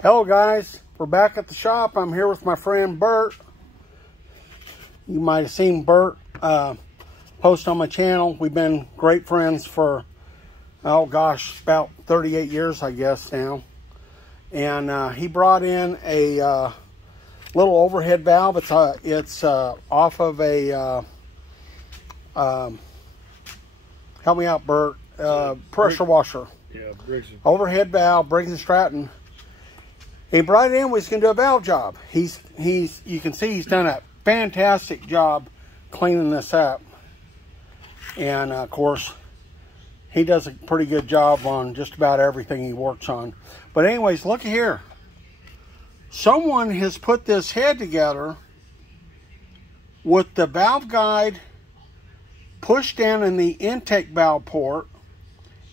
Hello guys, we're back at the shop. I'm here with my friend Bert. You might have seen Bert post on my channel. We've been great friends for, oh gosh, about 38 years I guess now. And he brought in a little overhead valve. It's off of a, help me out Bert, pressure washer. Yeah, Briggs. Overhead valve, Briggs Stratton. He brought it in, was going to do a valve job. You can see he's done a fantastic job cleaning this up. And of course, he does a pretty good job on just about everything he works on. But anyways, look here. Someone has put this head together with the valve guide pushed in the intake valve port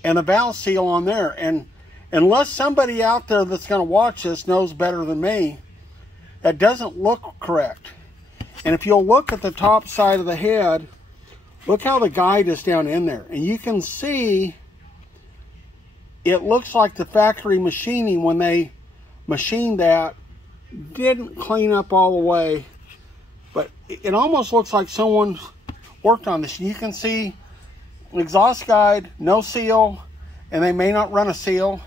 and a valve seal on there. And unless somebody out there that's going to watch this knows better than me, that doesn't look correct. And if you'll look at the top side of the head, look how the guide is down in there. And you can see it looks like the factory machining, when they machined that, didn't clean up all the way. But it almost looks like someone worked on this. You can see exhaust guide, no seal, and they may not run a seal.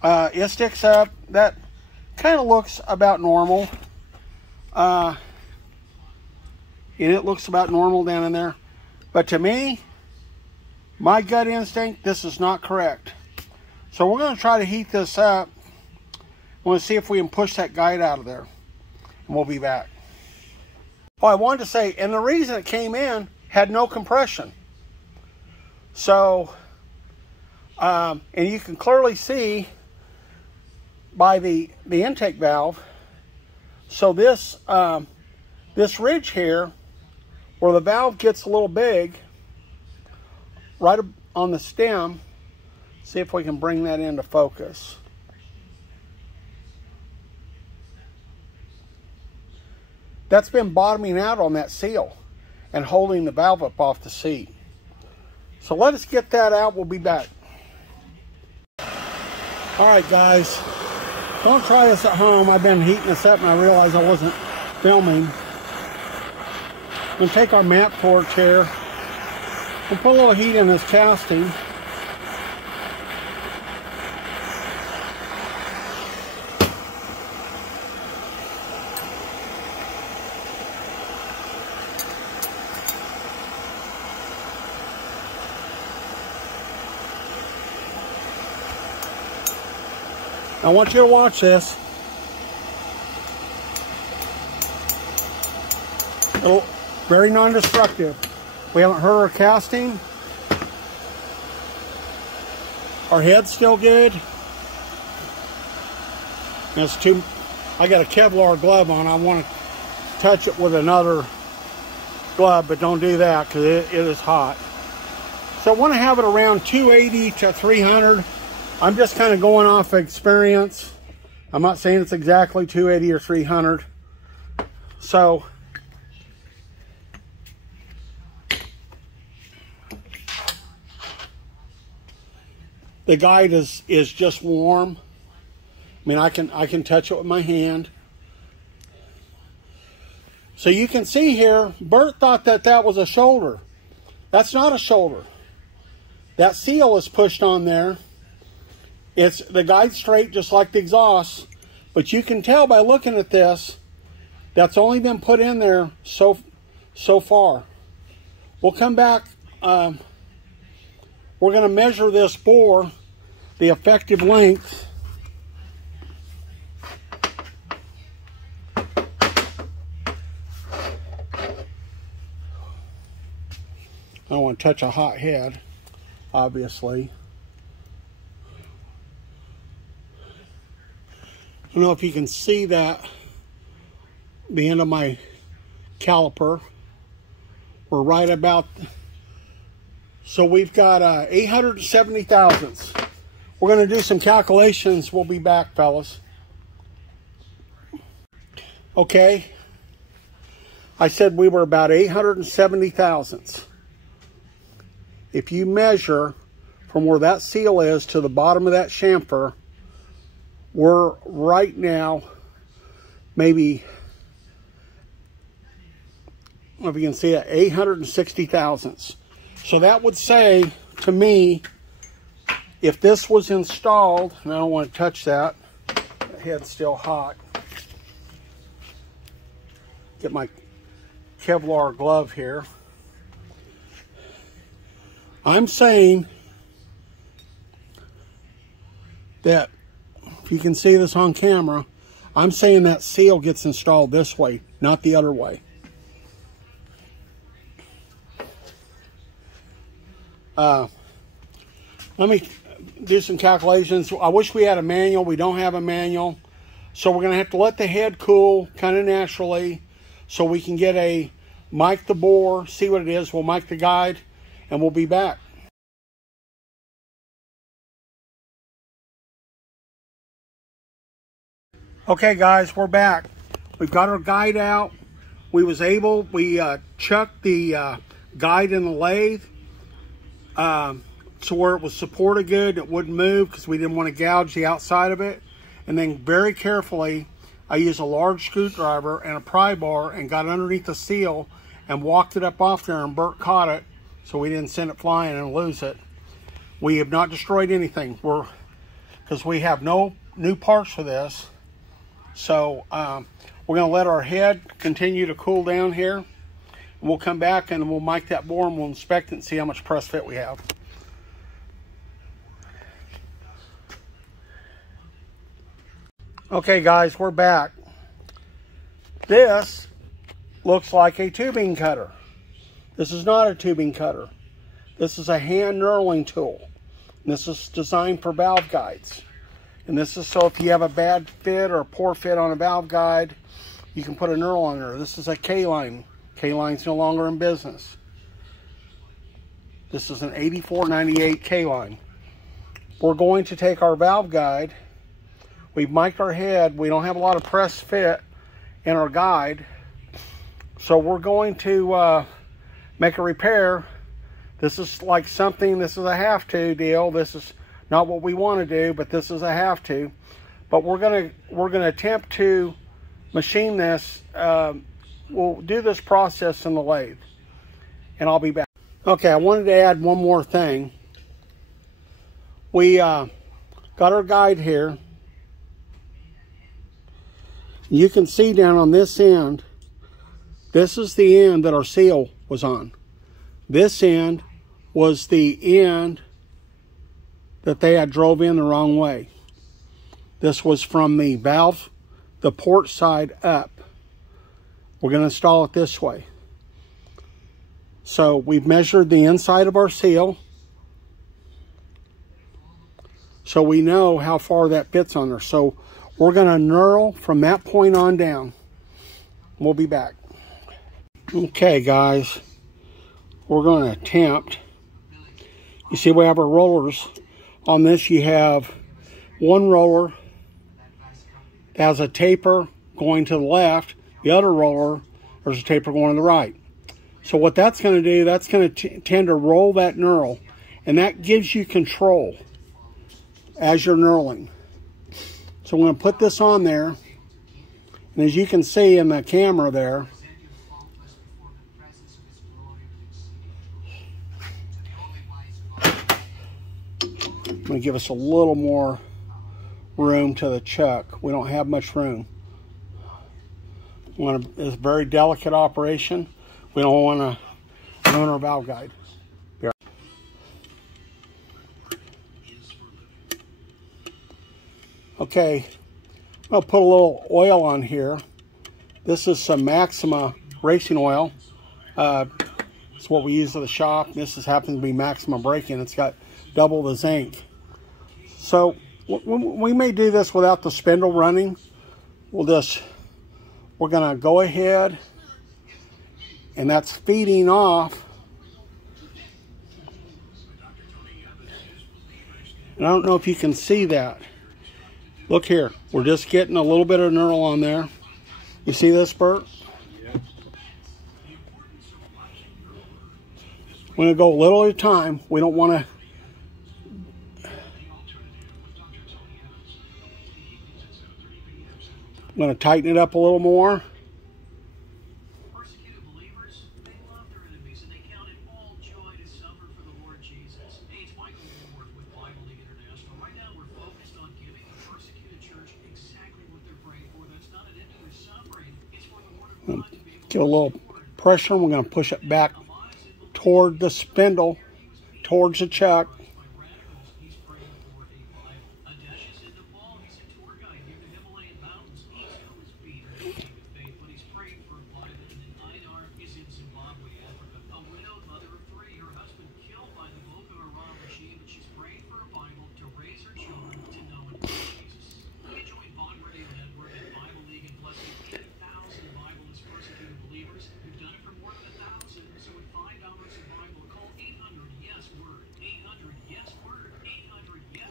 It sticks up. That kind of looks about normal. And it looks about normal down in there. But to me, my gut instinct, this is not correct. So we're going to try to heat this up. We're going to see if we can push that guide out of there. And we'll be back. Oh, I wanted to say, and the reason it came in had no compression. So, and you can clearly see by the intake valve. So this this ridge here, where the valve gets a little big, right on the stem, see if we can bring that into focus. That's been bottoming out on that seal and holding the valve up off the seat. So let us get that out. We'll be back. All right, guys. Don't try this at home. I've been heating this up and I realized I wasn't filming. We'll take our mat torch here. We'll put a little heat in this casting. I want you to watch this. Oh, very non-destructive. We haven't hurt our casting. Our head's still good. It's too. I got a Kevlar glove on. I want to touch it with another glove, but don't do that because it is hot. So I want to have it around 280 to 300. I'm just kind of going off experience. I'm not saying it's exactly 280 or 300. So the guide is just warm. I mean, I can touch it with my hand. So you can see here, Bert thought that was a shoulder. That's not a shoulder. That seal is pushed on there. It's the guide straight just like the exhaust, but you can tell by looking at this, that's only been put in there so far. We'll come back, we're going to measure this bore, the effective length. I don't want to touch a hot head, obviously. I don't know if you can see that, the end of my caliper. We're right about, so we've got 870 thousandths. We're going to do some calculations. We'll be back, fellas. Okay. I said we were about 870 thousandths. If you measure from where that seal is to the bottom of that chamfer, We're right now maybe, if you can see it, 860 thousandths. So that would say to me, if this was installed, and I don't want to touch that, the head's still hot. Get my Kevlar glove here. I'm saying that, if you can see this on camera, I'm saying that seal gets installed this way, not the other way. Let me do some calculations. I wish we had a manual. We don't have a manual. So we're going to have to let the head cool kind of naturally so we can get a mic the bore, see what it is. We'll mic the guide, and we'll be back. Okay, guys, we're back. We've got our guide out. We chucked the guide in the lathe. So where it was supported good, it wouldn't move because we didn't want to gouge the outside of it. And then very carefully, I used a large screwdriver and a pry bar and got underneath the seal and walked it up off there, and Bert caught it so we didn't send it flying and lose it. We have not destroyed anything because we have no new parts for this. So we're going to let our head continue to cool down here. And we'll come back and we'll mic that bore and we'll inspect it and see how much press fit we have. Okay, guys, we're back. This looks like a tubing cutter. This is not a tubing cutter. This is a hand knurling tool. And this is designed for valve guides. And this is so if you have a bad fit or a poor fit on a valve guide, you can put a knurl on there. This is a K-line. K-line's no longer in business. This is an 8498 K-line. We're going to take our valve guide. We've mic'd our head. We don't have a lot of press fit in our guide. So we're going to make a repair. This is like something, this is a have to deal. This is not what we want to do, but this is a have to. But we're gonna attempt to machine this. We'll do this process in the lathe, and I'll be back. Okay, I wanted to add one more thing. We got our guide here. You can see down on this end, this is the end that our seal was on. This end was the end that they had drove in the wrong way. This was from the valve, the port side up. We're going to install it this way. So we've measured the inside of our seal, so we know how far that fits on there. So we're going to knurl from that point on down. We'll be back. Okay, guys, we're going to attempt. You see we have our rollers. On this you have one roller that has a taper going to the left. The other roller, there's a taper going to the right. So what that's going to do, that's going to tend to roll that knurl, and that gives you control as you're knurling. So I'm going to put this on there, and as you can see in the camera there, I'm going to give us a little more room to the chuck. We don't have much room. It's a very delicate operation. We don't want to ruin our valve guide. Yeah. Okay, I'm going to put a little oil on here. This is some Maxima racing oil. It's what we use at the shop. This happens to be Maxima braking. It's got double the zinc. So we may do this without the spindle running. We're going to go ahead, and that's feeding off. And I don't know if you can see that. Look here, we're just getting a little bit of knurl on there. You see this, Bert? We're going to go a little at a time. We don't want to. I'm going to tighten it up a little more. Persecuted believers, they love their enemies and they count it all joy to suffer for the Lord Jesus. Hey, it's Michael Woolworth with Bible League International. Right now we're focused on giving the persecuted church exactly what they're praying for. That's not an end to their suffering. It's for the Word of God to be able to Give a little pressure, and we're going to push it back toward the spindle, towards the chuck.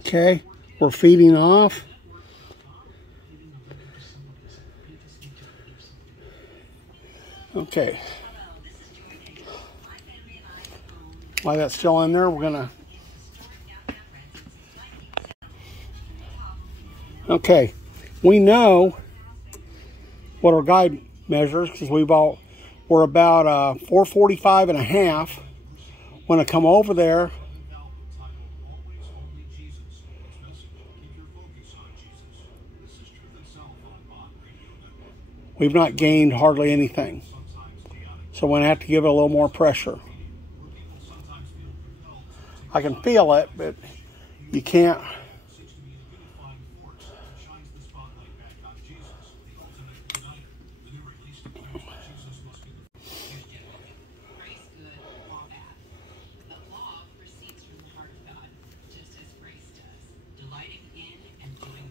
Okay, we're feeding off. Okay. While that's still in there, we're gonna. Okay, we know what our guide measures because we're about 445 and a half. When I come over there, we've not gained hardly anything. So I'm going to have to give it a little more pressure. I can feel it, but you can't.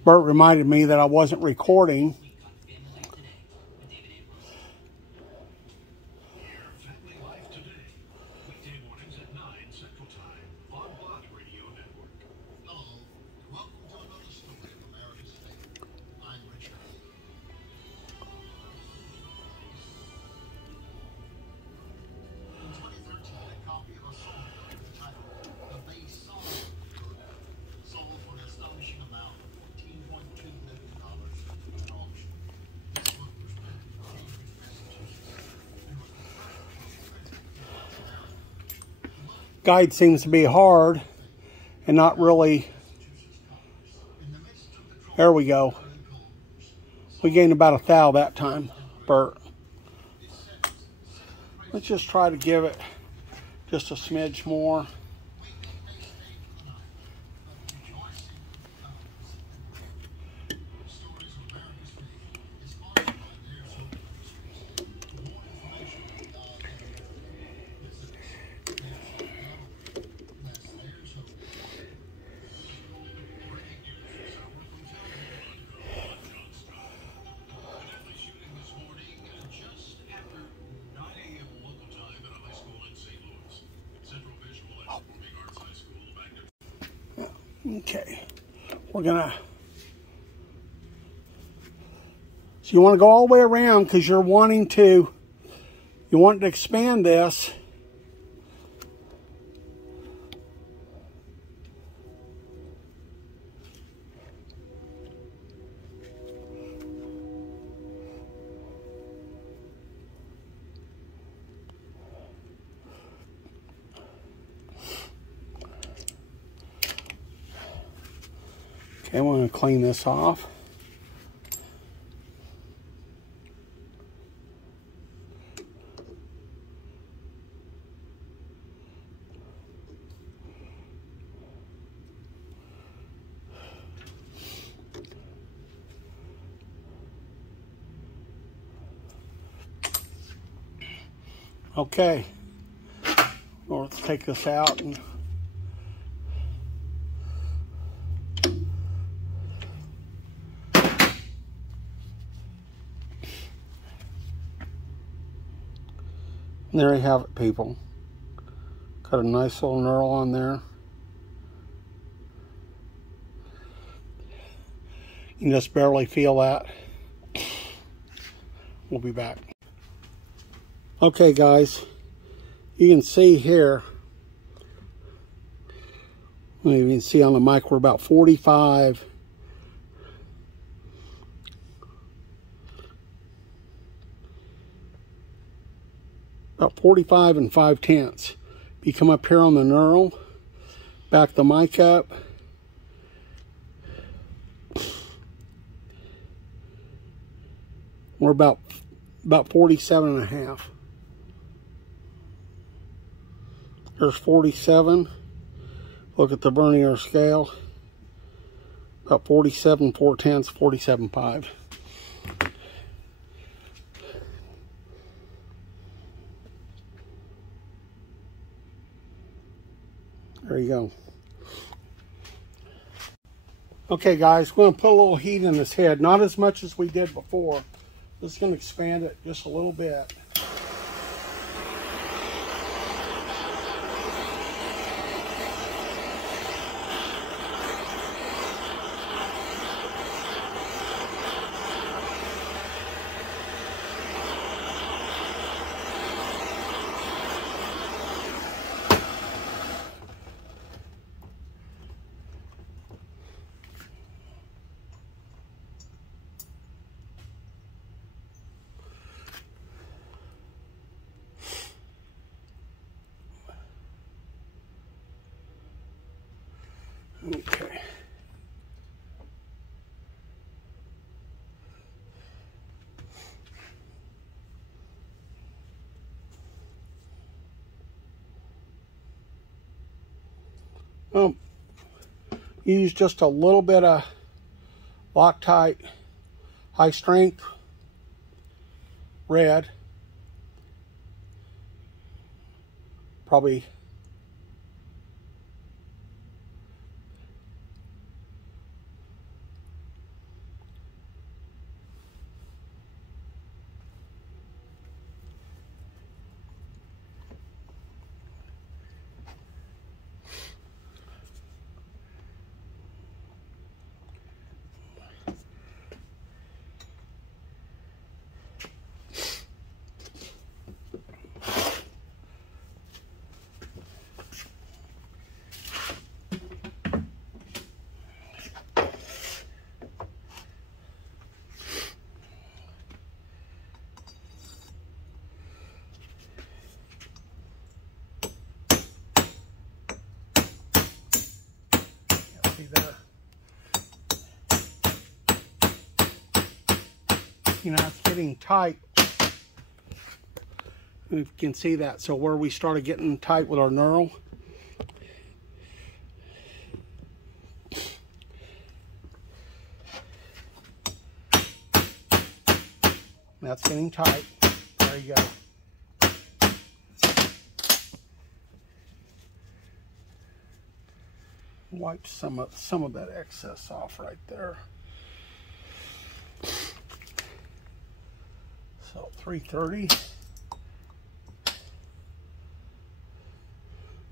Bert reminded me that I wasn't recording. Guide seems to be hard and not really. There we go. We gained about a thou that time, Bert. Let's just try to give it just a smidge more. Okay, we're gonna, so you want to go all the way around because you want to expand this. Okay, I'm going to clean this off. Okay, well, let's take this out and there you have it, people. Got a nice little knurl on there. You can just barely feel that. We'll be back. Okay, guys, you can see here, you can see on the mic we're about 45. about 45 and 5/10. You come up here on the knurl, back the mic up. We're about 47 and a half. There's 47. Look at the vernier scale. About 47 4/10, 47.5. There you go. Okay guys, we're going to put a little heat in this head. Not as much as we did before. Just going to expand it just a little bit. Okay. Use just a little bit of Loctite high strength red. Probably there. You know, it's getting tight. You can see that. So where we started getting tight with our knurl, that's getting tight. There you go. Wipe some of that excess off right there. So 330.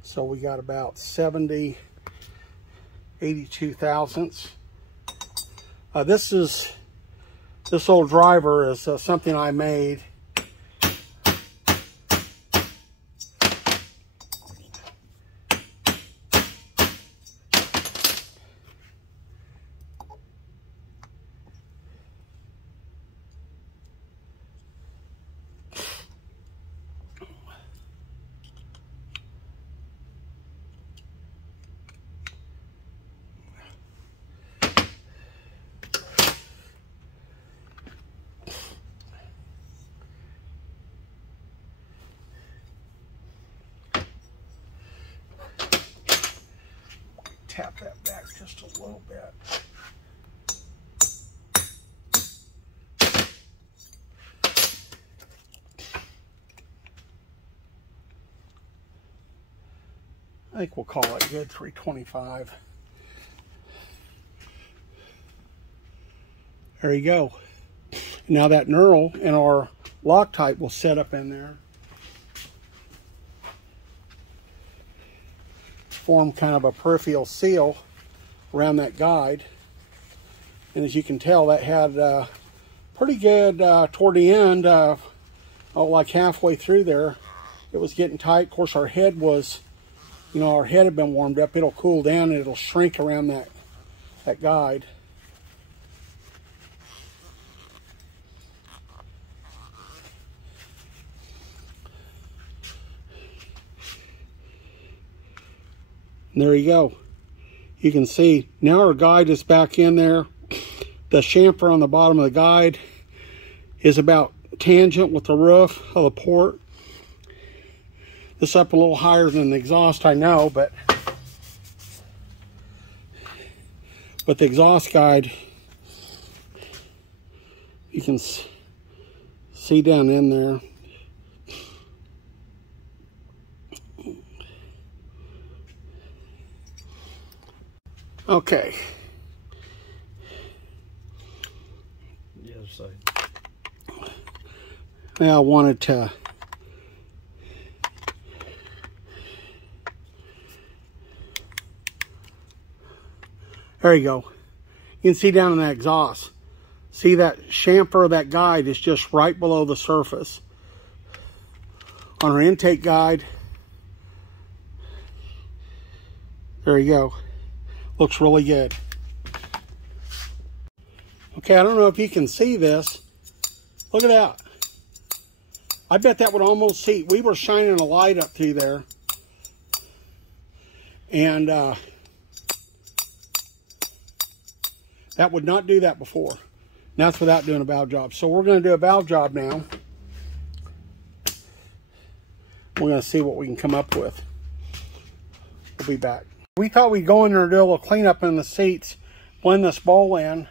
So we got about 70, 82 thousandths. This old driver is something I made. Tap that back just a little bit. I think we'll call it good, 325. There you go. Now that knurl and our Loctite will set up in there. Form kind of a peripheral seal around that guide, and as you can tell, that had pretty good toward the end, like halfway through there, it was getting tight. Of course, our head was, you know, our head had been warmed up. It'll cool down and it'll shrink around that guide. And there you go. You can see now our guide is back in there. The chamfer on the bottom of the guide is about tangent with the roof of the port. This is up a little higher than the exhaust, I know, but the exhaust guide, you can see down in there. Okay. The other side. Now I wanted to there you go. You can see down in that exhaust. See that chamfer of that guide is just right below the surface. On our intake guide, there you go. Looks really good. Okay, I don't know if you can see this. Look at that. I bet that would almost see. We were shining a light up through there. And that would not do that before. And that's without doing a valve job. So we're going to do a valve job now. We're going to see what we can come up with. We'll be back. We thought we'd go in there and do a little cleanup in the seats, blend this bowl in.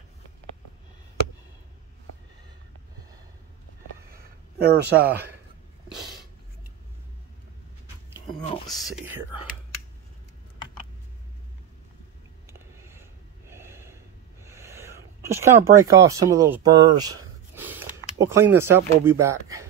There's let's see here. Just kind of break off some of those burrs. We'll clean this up, we'll be back.